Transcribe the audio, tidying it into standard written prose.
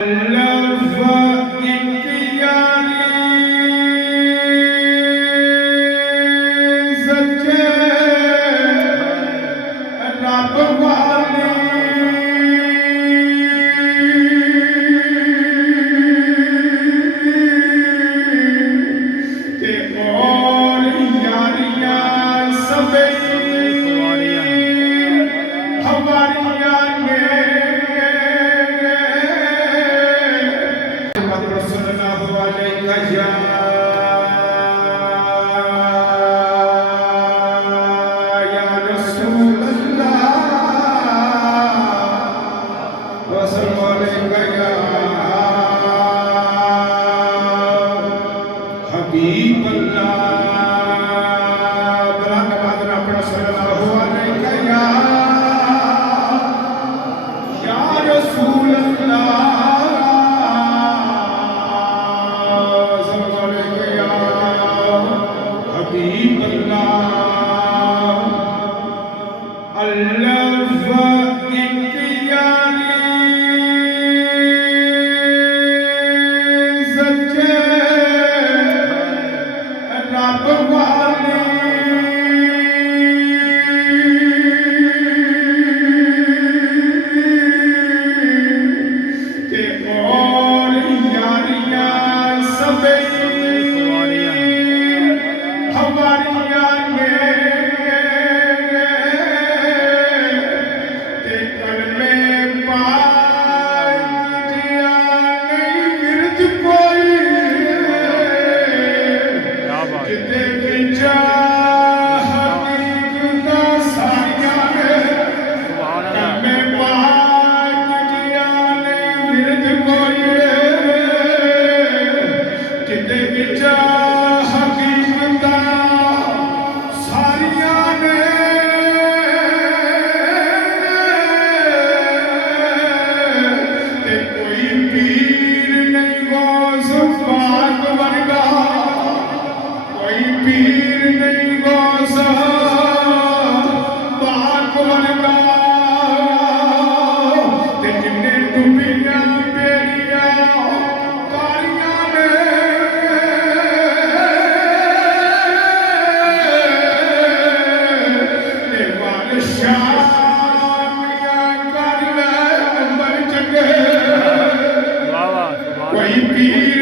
ਲਫ਼ ਇੱਕ ਯਾਰੀ ਸੱਚੇ ਰੱਬ ਵਾਲੀ ਤੇ ਔਰ ਯਾਰੀਆਂ ਸਭੇ ਹਮਾਰੀਆਂ ਨੇ हबीब अल्लाह बराक बहादुर अपना सल्लल्लाहु अलैहि या रसूल अल्लाह सल्लल्लाहु अलैहि या हबीब अल्लाह लफ़ एक यारी सच्चे ਰੱਬ ਵਾਲੀ ਤੇ ਔਰ ਯਾਰੀਆਂ ਸਭੇ ਹਮਾਰੀਆਂ ਨੇ ਤੇ ਕਲਮੇ ਪਾਕ ਦੀਆਂ ਨਹੀਂ ਵਿਰਦ ਕੋਈ ਜਿੱਦੇ ਵਿੱਚ ਹਕੀਕਤਾਂ ਸਾਰੀਆਂ ਨੇ ਕਲਮੇ ਪਾਕ ਦੀਆਂ ਨਹੀਂ ਵਿਰਦ ਕੋਈ ਜਿੱਦੇ ਵਿੱਚ ਹਕੀਕਤਾਂ ਸਾਰੀਆਂ ਨੇ ਤੇ ਕੋਈ ਪੀਰ ਨਹੀਂ ਗੌਸ ਪਾਕ ਵਰਗਾ कोई पीर नहीं गौस पाक वरगा ते जिन्ने डुबियां बेड़ियां कालियां ने ते बादशाह कर ले अंबर चंगे कोई पीर